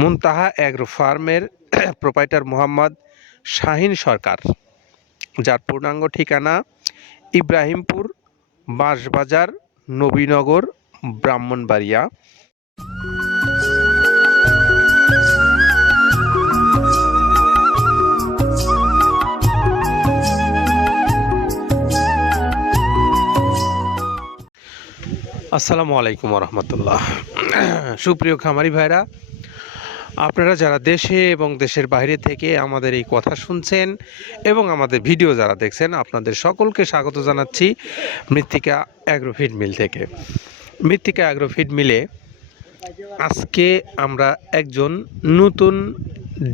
মুনতাহা agro ফার্মের proprietor Mohammad Shahin Sarkar. যার পূর্ণাঙ্গ ঠিকানা ইব্রাহিমপুর বাঁশবাজার, নবীনগর, ব্রাহ্মণবাড়িয়া। আসসালামু আলাইকুম রহমতুল্লাহ। সুপ্রিয় খামারি ভাইরা আপনারা যারা দেশে এবং দেশের বাইরে থেকে আমাদের এই কথা শুনছেন এবং আমাদের ভিডিও যারা দেখছেন, আপনাদের সকলকে স্বাগত জানাচ্ছি মৃত্তিকা অ্যাগ্রোফিড মিল থেকে। মৃত্তিকা অ্যাগ্রোফিড মিলে আজকে আমরা একজন নতুন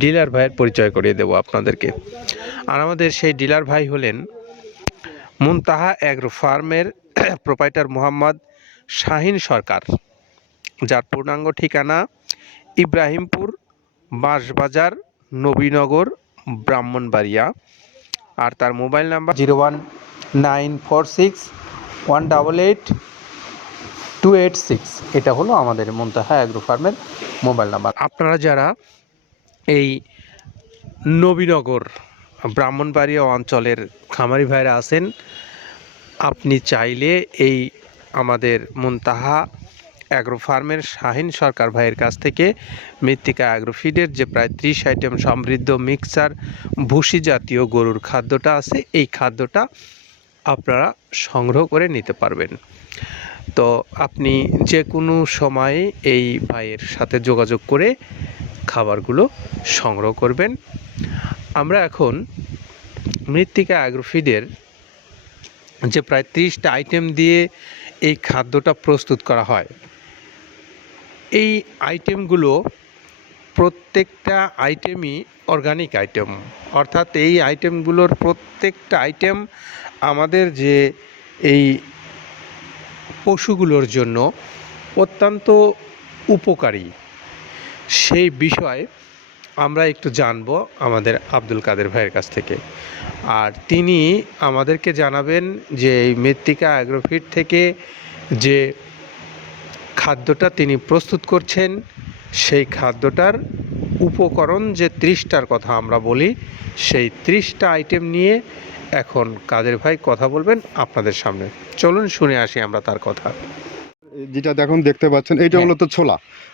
ডিলার ভাইয়ের পরিচয় করিয়ে দেব আপনাদেরকে। আর আমাদের সেই ডিলার ভাই হলেন মুনতাহা অ্যাগ্রো ফার্মের প্রোপাইটার মোহাম্মদ শাহিন সরকার, যার পূর্ণাঙ্গ ঠিকানা ইব্রাহিমপুর বাঁশবাজার নবীনগর ব্রাহ্মণবাড়িয়া। আর তার mobile number zero one nine four six one double eight two eight six. এটা হলো আমাদের মুনতাহা অ্যাগ্রো ফার্মের মোবাইল নাম্বার। আপনারা যারা এই নবীনগর ব্রাহ্মণবাড়িয়া অঞ্চলের খামারি ভাইরা আছেন আপনি চাইলে এই আমাদের মুনতাহা অ্যাগ্রো ফার্মের শাহিন সরকার ভাইয়ের কাছ থেকে মৃত্তিকা অ্যাগ্রোফিডের যে প্রায় ত্রিশ আইটেম সমৃদ্ধ মিক্সার, ভুসি জাতীয় গরুর খাদ্যটা আছে, এই খাদ্যটা আপনারা সংগ্রহ করে নিতে পারবেন। তো আপনি যে কোনো সময়ে এই ভাইয়ের সাথে যোগাযোগ করে খাবারগুলো সংগ্রহ করবেন। আমরা এখন মৃত্তিকা অ্যাগ্রোফিডের যে প্রায় ত্রিশটা আইটেম দিয়ে এই খাদ্যটা প্রস্তুত করা হয় এই আইটেমগুলো প্রত্যেকটা আইটেমই অর্গানিক আইটেম অর্থাৎ এই আইটেমগুলোর প্রত্যেকটা আইটেম আমাদের যে এই পশুগুলোর জন্য অত্যন্ত উপকারী। সেই বিষয় আমরা একটু জানব আমাদের আব্দুল কাদের ভাইয়ের কাছ থেকে। আর তিনি আমাদেরকে জানাবেন যে এই মৃত্তিকা অ্যাগ্রোফিট থেকে যে খাদ্যটা তিনি প্রস্তুত করছেন সেই খাদ্যটার উপকরণ যে ত্রিশটার কথা আমরা বলি সেই ত্রিশটা আইটেম নিয়ে এখন কাদের ভাই কথা বলবেন আপনাদের সামনে। চলুন শুনে আসি আমরা তার কথা। যেটা দেখুন দেখতে পাচ্ছেন এইটা হলো তো ছোলা।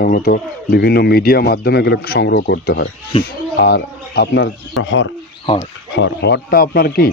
আমরা মূলত বিভিন্ন মিডিয়া মাধ্যমে এগুলো সংগ্রহ করতে হয়। আর আপনার হর। হর। হর। হরটা আপনার কি?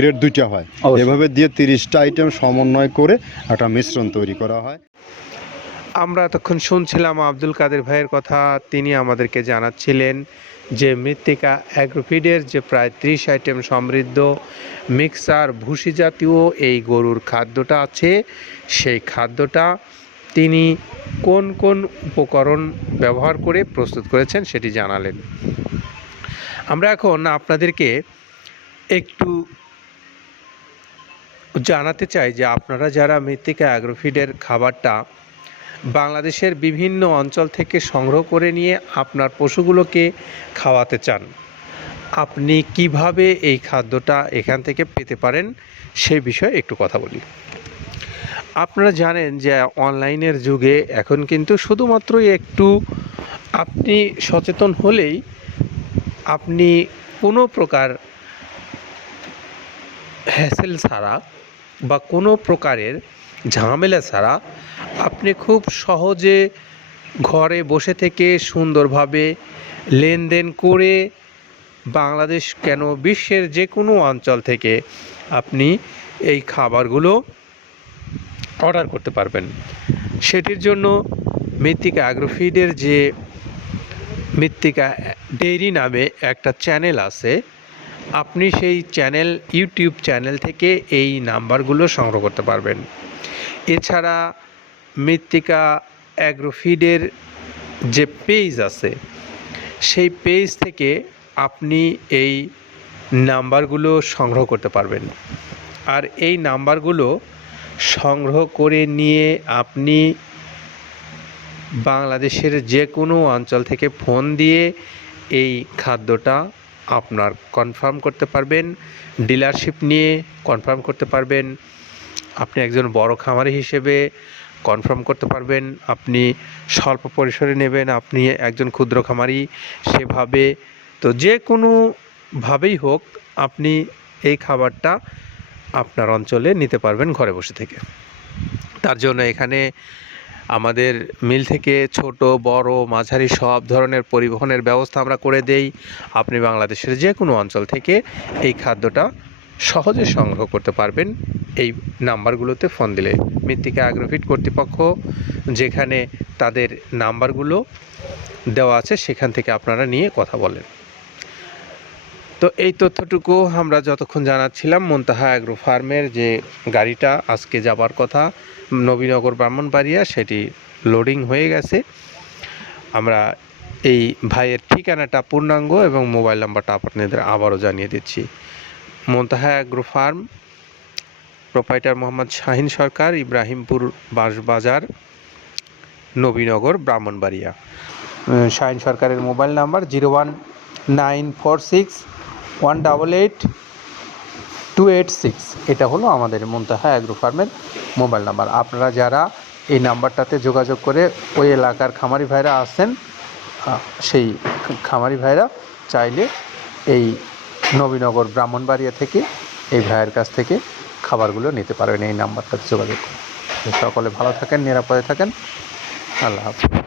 গ্রেড দুইটা হয়। এভাবে দিয়ে তিরিশটা আইটেম সমন্বয় করে একটা মিশ্রণ তৈরি করা হয়। আমরা এতক্ষণ শুনছিলাম আব্দুল কাদের ভাইয়ের কথা। তিনি আমাদেরকে জানাচ্ছিলেন যে মৃত্তিকা অ্যাগ্রোফিডের যে প্রায় ত্রিশ আইটেম সমৃদ্ধ মিক্সার ভুসি জাতীয় এই গরুর খাদ্যটা আছে সেই খাদ্যটা তিনি কোন কোন উপকরণ ব্যবহার করে প্রস্তুত করেছেন সেটি জানালেন। আমরা এখন আপনাদেরকে একটু জানাতে চাই যে আপনারা যারা মৃত্তিকা অ্যাগ্রোফিডের খাবারটা বাংলাদেশের বিভিন্ন অঞ্চল থেকে সংগ্রহ করে নিয়ে আপনার পশুগুলোকে খাওয়াতে চান, আপনি কীভাবে এই খাদ্যটা এখান থেকে পেতে পারেন সে বিষয়ে একটু কথা বলি। আপনারা জানেন যে অনলাইনের যুগে এখন কিন্তু শুধুমাত্র একটু আপনি সচেতন হলেই আপনি কোনো প্রকার হ্যাসেল ছাড়া বা কোনো প্রকারের ঝামেলা ছাড়া আপনি খুব সহজে ঘরে বসে থেকে সুন্দরভাবে লেনদেন করে বাংলাদেশ কেন বিশ্বের যে কোনো অঞ্চল থেকে আপনি এই খাবারগুলো অর্ডার করতে পারবেন। সেটির জন্য মৃত্তিকা অ্যাগ্রোফিডের যে মৃত্তিকা ডেইরি নামে একটা চ্যানেল আছে আপনি সেই চ্যানেল, ইউটিউব চ্যানেল থেকে এই নাম্বারগুলো সংগ্রহ করতে পারবেন। এছাড়া মৃত্তিকা অ্যাগ্রোফিডের যে পেজ আছে, সেই পেজ থেকে আপনি এই নাম্বারগুলো সংগ্রহ করতে পারবেন। আর এই নাম্বারগুলো সংগ্রহ করে নিয়ে আপনি বাংলাদেশের যে কোনো অঞ্চল থেকে ফোন দিয়ে এই খাদ্যটা আপনার কনফার্ম করতে পারবেন ডিলারশিপ নিয়ে কনফার্ম করতে পারবেন, আপনি একজন বড় খামারি হিসেবে কনফার্ম করতে পারবেন, আপনি স্বল্প পরিসরে নেবেন, আপনি একজন ক্ষুদ্র খামারি সেভাবে। তো যে কোনোভাবেই হোক, আপনি এই খাবারটা আপনার অঞ্চলে নিতে পারবেন ঘরে বসে থেকে। তার জন্য এখানে আমাদের মিল থেকে ছোট, বড়, মাঝারি সব ধরনের পরিবহনের ব্যবস্থা আমরা করে দেই। আপনি বাংলাদেশের যে কোনো অঞ্চল থেকে এই খাদ্যটা সহজে সংগ্রহ করতে পারবেন। এই নাম্বারগুলোতে ফোন দিলে মৃত্তিকা অ্যাগ্রোফিট কর্তৃপক্ষ, যেখানে তাদের নাম্বারগুলো দেওয়া আছে, সেখান থেকে আপনারা নিয়ে কথা বলেন। তো এই তথ্যটুকু আমরা যতক্ষণ জানাচ্ছিলাম মন্তাহা অ্যাগ্রো ফার্মের যে গাড়িটা আজকে যাবার কথা, নবীনগর ব্রাহ্মণবাড়িয়া, সেটি লোডিং হয়ে গেছে। আমরা এই ভাইয়ের ঠিকানাটা পূর্ণাঙ্গ এবং মোবাইল নাম্বারটা আপনাদের আবারও জানিয়ে দিচ্ছি। Muntaha agro farm proprietor Mohammad Shahin Sarkar, Ibrahimpur Banshbazar, Nabinagar Brahmanbaria. Shahin সরকারের mobile number zero one nine four six one double eight two eight six. এটা হলো আমাদের মুন্তাহা অ্যাগ্রো ফার্মের মোবাইল নাম্বার। আপনারা যারা এই নাম্বারটাতে যোগাযোগ করে ওই এলাকার খামারি ভাইরা আসেন সেই খামারি ভাইরা চাইলে এই নবীনগর ব্রাহ্মণবাড়িয়া থেকে এই ভাইয়ের কাছ থেকে খাবারগুলো নিতে পারবেন এই নাম্বারটাতে যোগাযোগ করে সকলে ভালো থাকেন, নিরাপদে থাকেন। আল্লাহ হাফিজ।